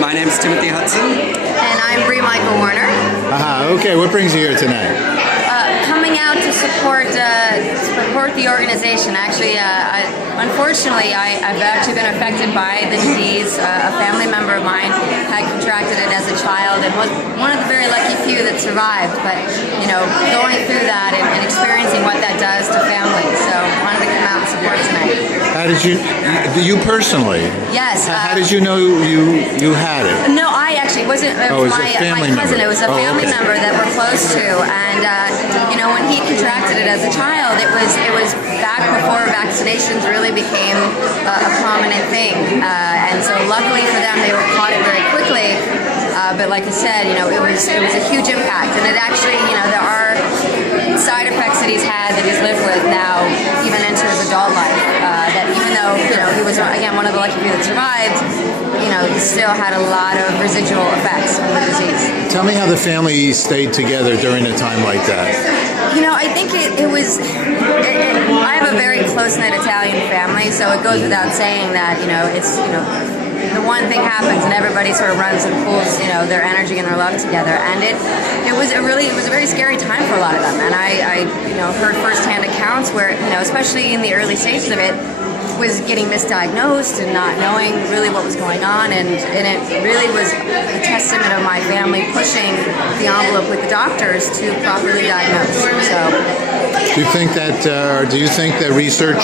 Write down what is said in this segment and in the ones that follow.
My name's Timothy Hudson. And I'm Bree Michael Warner. Okay, what brings you here tonight? Coming out to support the organization. Actually, unfortunately, I've actually been affected by the disease. A family member of mine had contracted it as a child and was one of the very lucky few that survived. But, you know, going through that and experiencing what that does to families. So I wanted to come out and support tonight. How did you personally? Yes. How did you know you had it? No, I actually wasn't. It was my cousin. It was a family member that we're close to, and you know, when he contracted it as a child, it was back before vaccinations really became a prominent thing, and so luckily for them, they were caught it very quickly. But like I said, you know, it was a huge impact, and it actually, you know, there are side effects that he's had that he's lived with now, even into his adult life. That even though, you know, he was again one of the lucky few that survived, you know, he still had a lot of residual effects from the disease. Tell me how the family stayed together during a time like that. You know, I think it was. I have a very close-knit Italian family, so it goes without saying that, you know, it's, you know, the one thing happens and everybody sort of runs and pulls, you know, their energy and their love together, and it was a very scary time for a lot of them. And I you know, heard firsthand accounts where, you know, especially in the early stages of it, was getting misdiagnosed and not knowing really what was going on, and it really was a testament of my family pushing the envelope with the doctors to properly diagnose. So, do you think that research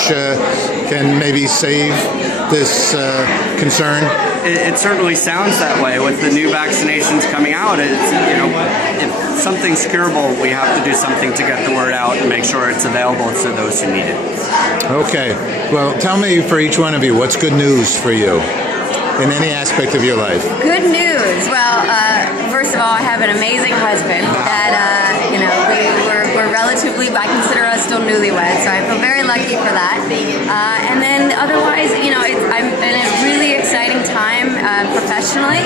can maybe save this concern? It certainly sounds that way with the new vaccinations coming out. It's, you know, if something's curable, we have to do something to get the word out and make sure it's available to those who need it. Okay. Well, tell me, for each one of you, what's good news for you in any aspect of your life? Good news. Well, first of all, I have an amazing husband that, you know, we're relatively, I consider us still newlyweds, so I feel very lucky for that. And then otherwise, you know, I'm in a really exciting time professionally,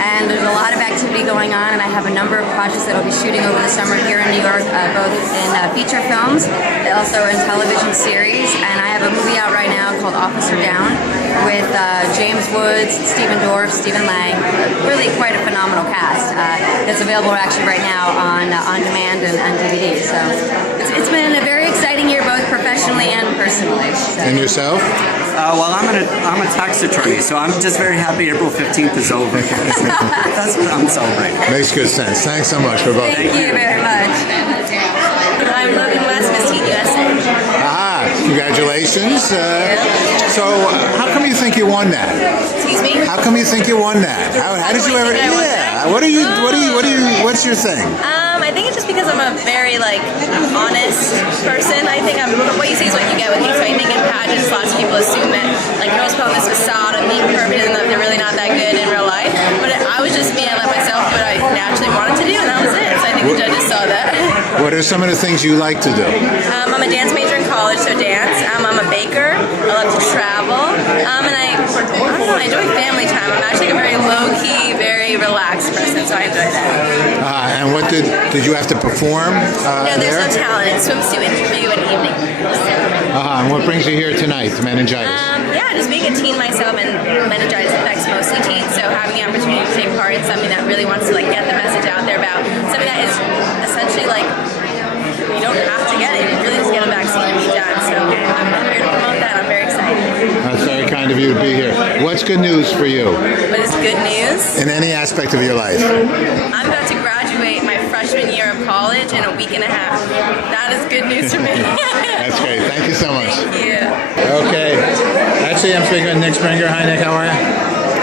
and there's a lot of activity going on, and I have a number of projects that I'll be shooting over the summer here in New York, both in feature films, also in television series, and I have a movie out right now called Officer Down with James Woods, Stephen Dorff, Stephen Lang, really quite a phenomenal cast. That's available actually right now on demand and DVD. So it's been a very exciting year, both professionally and personally. So. And yourself? Well, I'm a tax attorney, so I'm just very happy April 15th is over. That's what I'm celebrating. Makes good sense. Thanks so much for both. Thank you very much. I'm Logan West, Miss Teen USA. Congratulations. So, how come you think you won that? Excuse me? How come you think you won that? How did you ever? Yeah. What's your thing? I think it's just because I'm a very honest person. I think what you see is what you get with things. So I think in pageants, lots of people assume that girls put on this facade of being perfect and that they're really not that good in real life. But I was just me. I let myself what I naturally wanted to do, and that was it. So I think the judges saw that. What are some of the things you like to do? I'm a dance major in college, so dance. I'm a baker. I love to travel. And I don't know, I enjoy family time. I'm actually a very low-key, very relaxed person, so I enjoy that. And what did you have to perform No, there's no talent. It's swimsuit interview and evening. And what brings you here tonight to meningitis? Yeah, just being a teen myself, and meningitis affects mostly teens, so having the opportunity to take part in something that really wants to get the message out there about something that is essentially you don't have to get it. You really just get a vaccine and be done. So I'm here to promote that. I'm very excited. That's very kind of you to be here. What's good news for you? What is good news? In any aspect of your life? I'm about to graduate my freshman year of college in a week and a half. That is good news for me. That's great. Thank you so much. Thank you. Okay. Actually, I'm speaking with Nick Springer. Hi, Nick. How are you?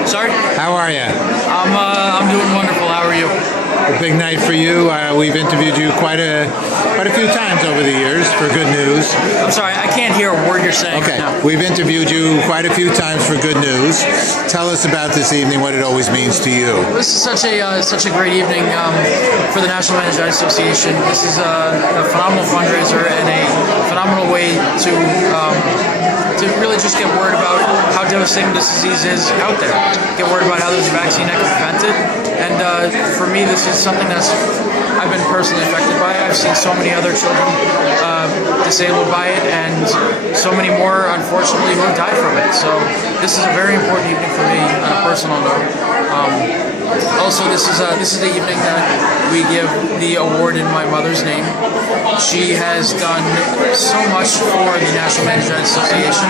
Sorry? How are you? I'm doing wonderful. How are you? A big night for you. We've interviewed you quite a few times over the years for good news. I'm sorry, I can't hear a word you're saying. Okay, right now. we've interviewed you quite a few times for good news. Tell us about this evening, what it always means to you. This is such a great evening for the National Meningitis Association. This is a phenomenal fundraiser and a phenomenal way to really just get word about how devastating this disease is out there. Get word about how there's a vaccine that can prevent it. And for me, this is something I've been personally affected by. I've seen so many other children disabled by it, and so many more, unfortunately, who have died from it. So this is a very important evening for me on a personal note. Also, this is the evening that we give the award in my mother's name. She has done so much for the National Meningitis Association,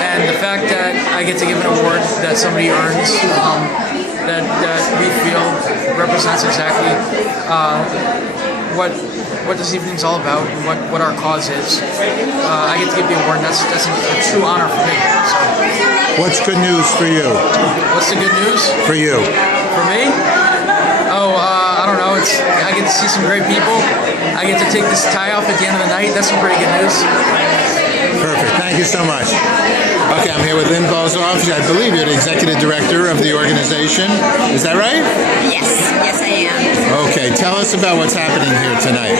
and the fact that I get to give an award that somebody earns, that we feel represents exactly what this evening's all about and what our cause is. I get to give the award, and that's a true honor for me. So. What's good news for you? What's the good news? For you. For me? Oh, I don't know. I get to see some great people. I get to take this tie off at the end of the night. That's some pretty good news. Perfect. Thank you so much. Okay, I'm here with Lynn Bozoff. I believe you're the executive director of the organization. Is that right? Yes, I am. Okay, tell us about what's happening here tonight.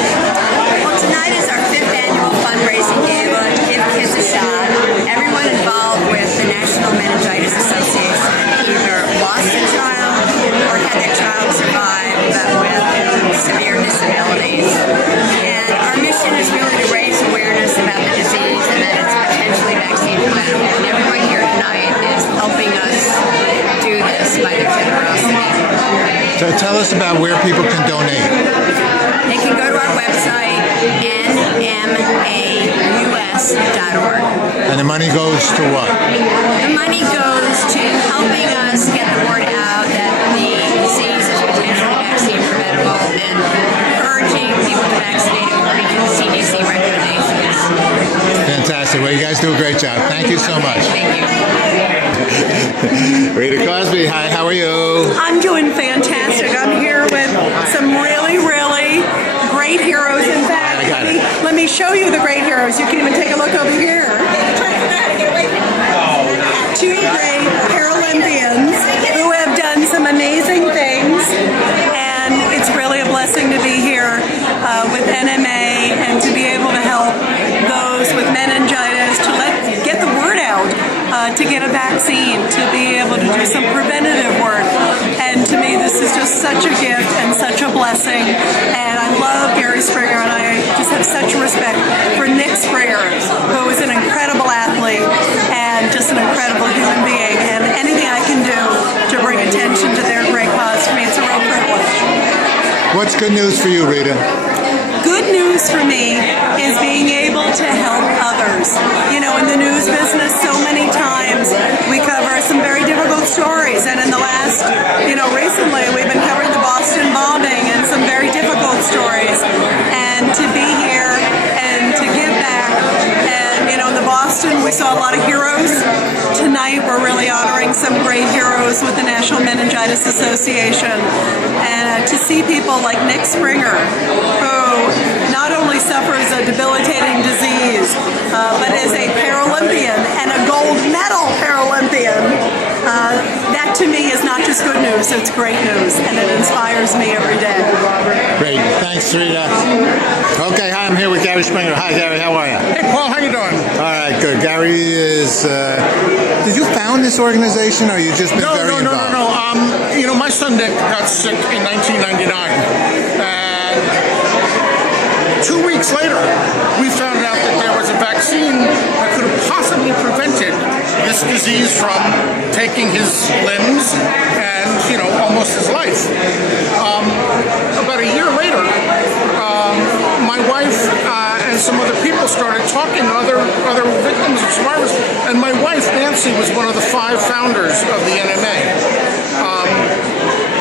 Well, tonight is our 5th annual fundraising gala, Give Kids a Shot. Everyone involved with the National Meningitis Association either lost a child or had their child survive, but with severe disabilities. And our mission is really to raise awareness about the disease and that it's potentially vaccine preventable. And everyone here tonight is helping us do this by their generosity. So tell us about where people can donate. They can go to our website, nmaus.org. And the money goes to what? The money goes to helping us get the word out that the disease is potentially vaccine preventable and encouraging people to vaccinate according to the CDC recommendations. Fantastic. Well, you guys do a great job. Thank you so much. Thank you. Rita Cosby, hi, how are you? I'm doing fantastic. I'm here with some really, really great heroes. In fact, let me show you the great heroes. You can even take a look over here. Two great Paralympians who have done some amazing things, and it's really a blessing to be here with NMA and to be able to help those with meningitis to get the word out, to get a vaccine, to be able to do some preventative work. And to me, this is just such a gift and such a blessing. And I love Gary Springer, and I just have such respect for Nick Springer, who is an incredible athlete and just an incredible human being. And anything I can do to bring attention to their great cause, for me, it's a real privilege. What's good news for you, Rita? Good news for me is being able to help others. You know, in the news business, so many times we cover some very difficult stories, and in the last, recently we've been covering the Boston bombing and some very difficult stories. And to be here and to give back, and in the Boston we saw a lot of heroes. Tonight we're really honoring some great heroes with the National Meningitis Association, and to see people like Nick Springer, who not only suffers a debilitating disease, but is a Paralympian and a gold medal Paralympian. That to me is not just good news, it's great news, and it inspires me every day. Great, thanks Rita. Okay, hi, I'm here with Gary Springer. Hi Gary, how are you? Hey Paul, how you doing? All right, good. Gary is, did you found this organization or you just been very involved? No. My son Nick got sick in 1999, and 2 weeks later, we found out that there was a vaccine that could have possibly prevented this disease from taking his limbs and, almost his life. About a year later, my wife and some other people started talking, other victims and survivors, and my wife, Nancy, was one of the 5 founders of the NMA.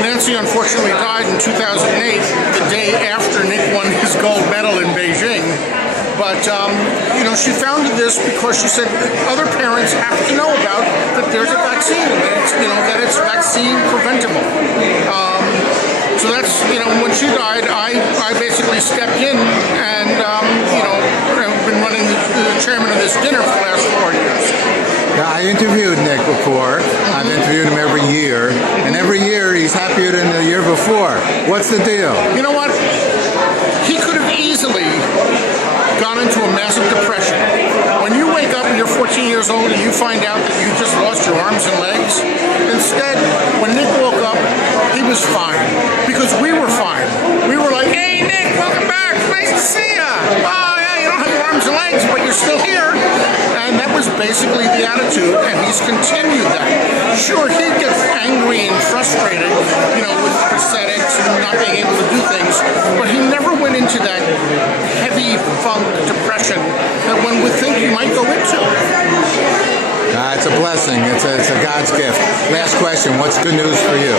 Nancy unfortunately died in 2008, the day after Nick won his gold medal in Beijing. But, she founded this because she said other parents have to know about that there's a vaccine, that it's vaccine preventable. So that's, when she died, I basically stepped in and, I've been running the chairman of this dinner for the last 4 years. Yeah, I interviewed Nick before. I've interviewed him every year, and every year he's happier than the year before. What's the deal? You know what? He could have easily gone into a massive depression. When you wake up and you're 14 years old and you find out that you just lost your arms and legs, instead, when Nick woke up, he was fine. Because we were fine. We were like, hey Nick, welcome back. Nice to see you. Oh yeah, you don't have your arms and legs, but you're still here. And that was basically the attitude, and he's continued that. Sure, he gets angry and frustrated, with prosthetics and not being able to do things, but he never went into that heavy funk depression that one would think you might go into. It's a blessing. It's a God's gift. Last question. What's good news for you?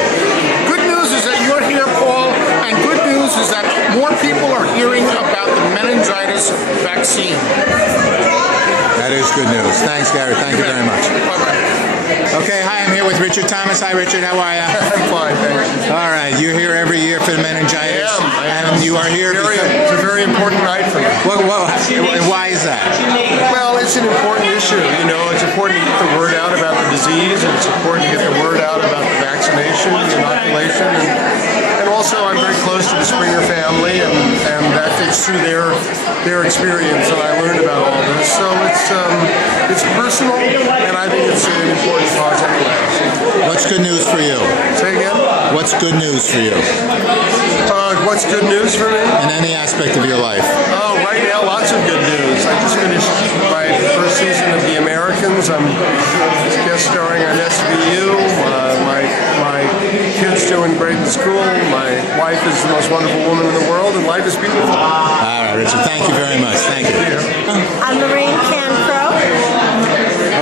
Good news is that you're here, Paul, and good news is that more people are hearing about the meningitis vaccine. That is good news. Thanks, Gary. Thank you very much. Bye-bye. Okay, hi, I'm here with Richard Thomas. Hi, Richard. How are you? I'm fine, thanks. All right, you're here every year for the meningitis. I am. And you are here It's a very important night for me. and why is that? Well, it's an important issue. It's important to get the word out about the disease, and it's important to get the word out about the vaccination, the inoculation, and also I'm very close to the Springer family, and that it's through their experience that I learned about all this. So it's personal, and I think it's an important cause anyway. What's good news for you? Say again? What's good news for you? What's good news for me? In any aspect of your life. Oh, right now, lots of good news. I just finished my first season of The Americans. I'm guest starring on SVU. My kid's doing great in school. My wife is the most wonderful woman in the world, and life is beautiful. All right, Richard. Thank you very much. Thank you. I'm Lorraine Cancro.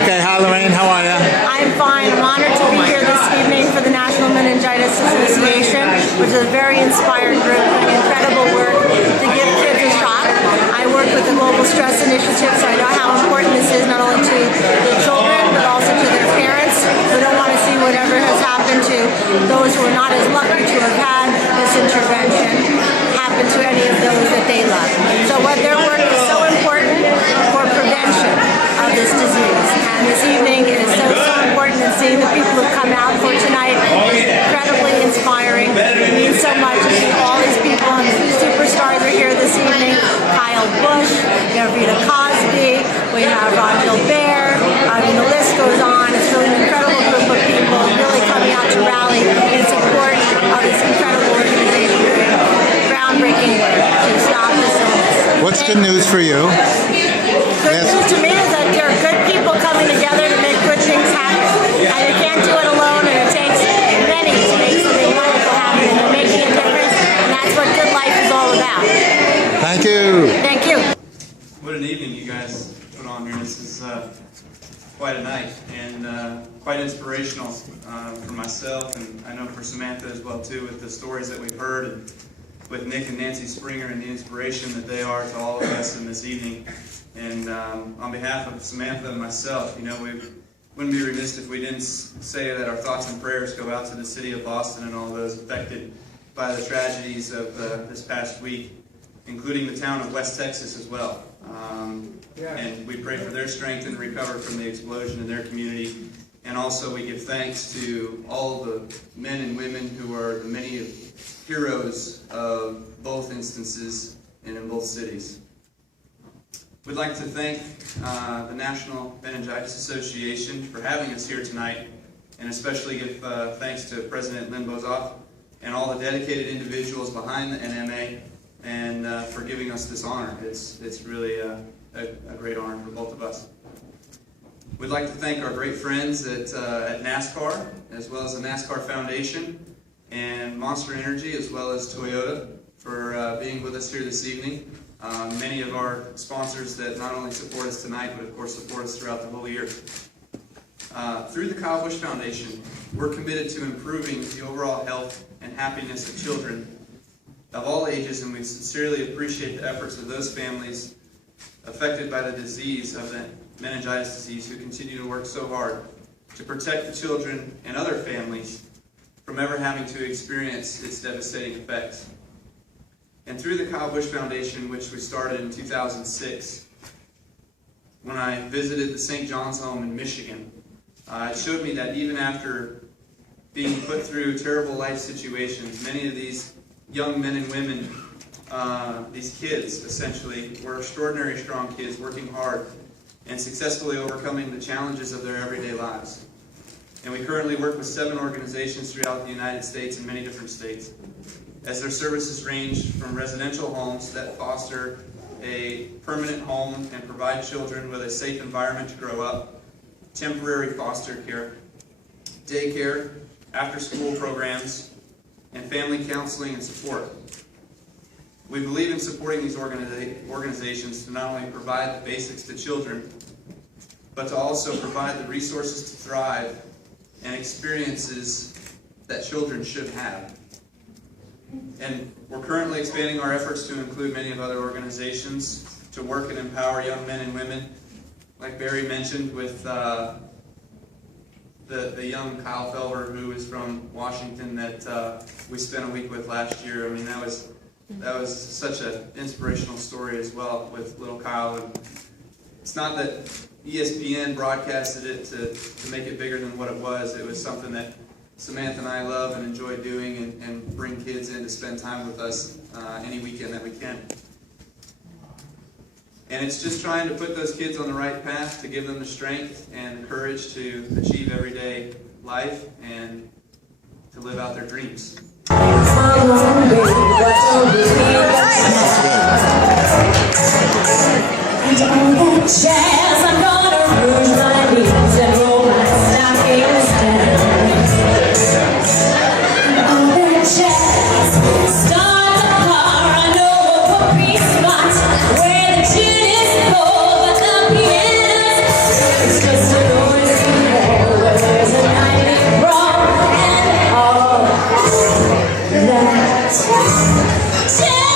Okay, hi, Lorraine. How are you? I'm fine. I'm honored to be here this evening for the National Meningitis Association, which is a very inspired group doing incredible work to give kids a shot. I work with the Global Stress Initiative, so I know how important this is not only to the children, but also to their parents who don't want to see whatever has happened to those who are not as lucky to have had this intervention happen to any of those that they love. So what their work is so important for prevention of this disease. And this evening is so important, and seeing the people who come out for tonight is incredibly inspiring. It means so much to see all these people, and the superstars are here this evening. Kyle Busch, we have Rita Cosby, we have Ron Gilbert, the list goes on. It's really an incredible group of people really coming out to rally in support of this incredible organization doing groundbreaking work to stop this illness. What's good news for you? Good news to me is that there are good people coming together to make good things happen. And you can't do it alone, and it takes many to make something wonderful happen. And they're making a difference, and that's what good life is all about. Thank you. Thank you. What an evening you guys put on here. This is quite a night, and quite inspirational for myself, and I know for Samantha as well too, with the stories that we've heard, and with Nick and Nancy Springer and the inspiration that they are to all of us in this evening. And on behalf of Samantha and myself, we wouldn't be remiss if we didn't say that our thoughts and prayers go out to the city of Boston and all those affected by the tragedies of this past week, including the town of West Texas as well. And we pray for their strength and recover from the explosion in their community. And also we give thanks to all the men and women who are the many heroes of both instances and in both cities. We'd like to thank the National Meningitis Association for having us here tonight, and especially give thanks to President Lynn Bozoff and all the dedicated individuals behind the NMA, and for giving us this honor. It's really a great honor for both of us. We'd like to thank our great friends at NASCAR, as well as the NASCAR Foundation, and Monster Energy, as well as Toyota, for being with us here this evening. Many of our sponsors that not only support us tonight, but of course support us throughout the whole year. Through the Kyle Busch Foundation, we're committed to improving the overall health and happiness of children of all ages, and we sincerely appreciate the efforts of those families affected by the disease of the meningitis disease who continue to work so hard to protect the children and other families from ever having to experience its devastating effects. And through the Kyle Busch Foundation, which we started in 2006, when I visited the St. John's Home in Michigan, it showed me that even after being put through terrible life situations, many of these young men and women, these kids essentially, were extraordinary strong kids working hard and successfully overcoming the challenges of their everyday lives. And we currently work with 7 organizations throughout the United States in many different states, as their services range from residential homes that foster a permanent home and provide children with a safe environment to grow up, temporary foster care, daycare, after-school programs, and family counseling and support. We believe in supporting these organizations to not only provide the basics to children, but to also provide the resources to thrive and experiences that children should have. And we're currently expanding our efforts to include many of other organizations to work and empower young men and women, like Barry mentioned with the young Kyle Felber, who is from Washington, that we spent a week with last year. I mean, that was such an inspirational story as well with little Kyle. And it's not that ESPN broadcasted it to make it bigger than what it was. It was something that Samantha and I love and enjoy doing, and bring kids in to spend time with us any weekend that we can. And it's just trying to put those kids on the right path, to give them the strength and the courage to achieve everyday life and to live out their dreams. Jazz, I'm gonna rouge my knees and roll my stockings down. All that jazz, start the car, I know a free spot where the tune is cold, but the piano's it's just a noisy hall where there's a nightly brawl and all that jazz. Yes!